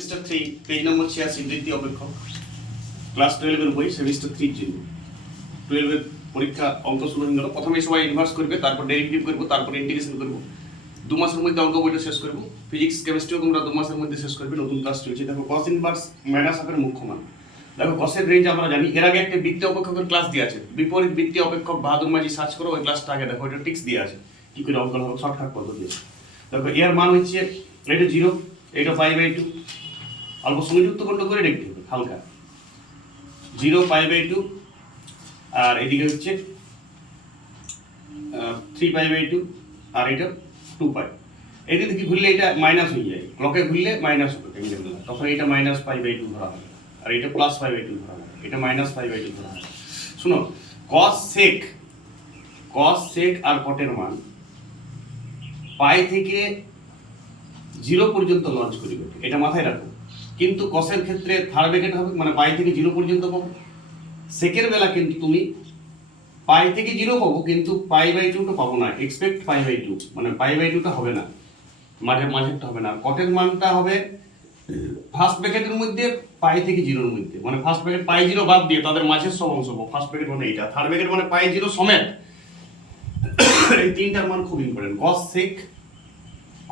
Semester 3 page নম্বর 86 দ্বিতীয় অপেক্ষক class 12 এর বই সেমিস্টার 3 জন্য 12 এর পরীক্ষা অঙ্ক শুরু হয়ে গেল। প্রথমে সবাই ইনভার্স করবে, তারপর ডেরিভেটিভ করব, তারপর ইন্টিগ্রেশন করব। 2 মাসের মধ্যে অঙ্ক বইটা শেষ করব। ফিজিক্স কেমিস্ট্রিও তোমরা 2 মাসের মধ্যে শেষ করবে। নতুন ক্লাস চলছে। দেখো cos ইনভার্স মাইনাস হাফের মুখ্য মান। দেখো cos এর রেঞ্জ আমরা জানি। এর আগে একটা বৃত্তীয় অপেক্ষকের ক্লাস দেওয়া আছে। বিপরীত বৃত্তীয় অপেক্ষক বাহাদুর মাঝি সার্চ করো, ওই ক্লাসটা আগে দেখো, এটা টিক্স দেওয়া আছে কি করে অঙ্ক হবে শর্টকাট পদ্ধতি। দেখো এর মান হচ্ছে এটা 0, এটা π/2, অল্প সংযুক্ত খণ্ড করে লিখতে হবে হালকা। 0 π/2 আর এদিকে হচ্ছে 3 π/2 আর এটা 2π। এদিকে থেকে ঘুরলে এটা মাইনাস হয়ে যায়, ক্লকে ঘুরলে মাইনাস হবে টেবিলে, তখন এটা মাইনাস π/2 ধরা হবে আর এটা প্লাস π/2 ধরা হবে, এটা মাইনাস π/2 ধরা হবে। শুনো, cos sec আর কটের মান পাই থেকে 0 পর্যন্ত লঞ্চ করিবে, এটা মাথায় রাখো। কিন্তু কসের ক্ষেত্রে থার্ড ব্র্যাকেট হবে, মানে পাই থেকে 0 পর্যন্ত পাবো। সেকের বেলা কিন্তু তুমি পাই থেকে 0 পাবো, কিন্তু π/2 টা পাবো না। এক্সপেক্ট π/2, মানে π/2 টা হবে না, মাঝেরটা হবে না। কটের মানটা হবে ফার্স্ট ব্র্যাকেটের মধ্যে পাই থেকে 0 এর মধ্যে, মানে ফার্স্ট ব্র্যাকেট π0 বাদ দিয়ে তাদের মাঝের সব অংশ পাবো। ফার্স্ট ব্র্যাকেট মানে এইটা, থার্ড ব্র্যাকেট মানে π0 সমেত। এই তিনটার মান খুব ইম্পর্টেন্ট।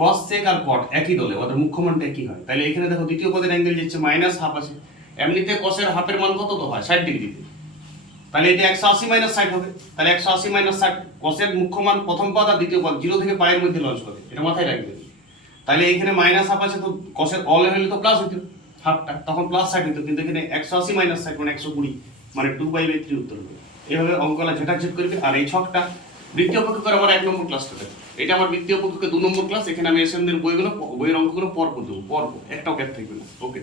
cos sec আর cot একই দলে, ওদের মুখ্য মানটা একই হয়। তাহলে এখানে দেখো দ্বিতীয় পদের অ্যাঙ্গেল যাচ্ছে -1/2 আছে। এমনিতে cos এর হাফের মান কত তো হয় 60 ডিগ্রিতে, তাহলে এটা 180 - 60 হবে। তাহলে 180 - 60 cos এর মুখ্য মান প্রথম পদ আর দ্বিতীয় পদ 0 থেকে পাই এর মধ্যে লঞ্চ করে, এটা মাথায় রাখবে। তাহলে এখানে -1/2 আছে, তো cos এর অল হলে তো প্লাস হতো হাফটা, তখন প্লাস 60 হতো। কিন্তু এখানে 180 - 60 মানে 120, মানে 2π/3 উত্তর হবে। এইভাবে অঙ্কগুলো ঝেটাঝেট করবে। আর এই ছকটা বৃত্তীয় অপেক্ষকের আমার 1 নম্বর ক্লাসটা দেখো, এটা আমার বৃত্তীয় অপেক্ষকের 2 নম্বর ক্লাস। এখানে আমি এসএনদের বইয়ের অঙ্কগুলো পর দেবো, একটাও গ্যাপ থাকবে না। ওকে।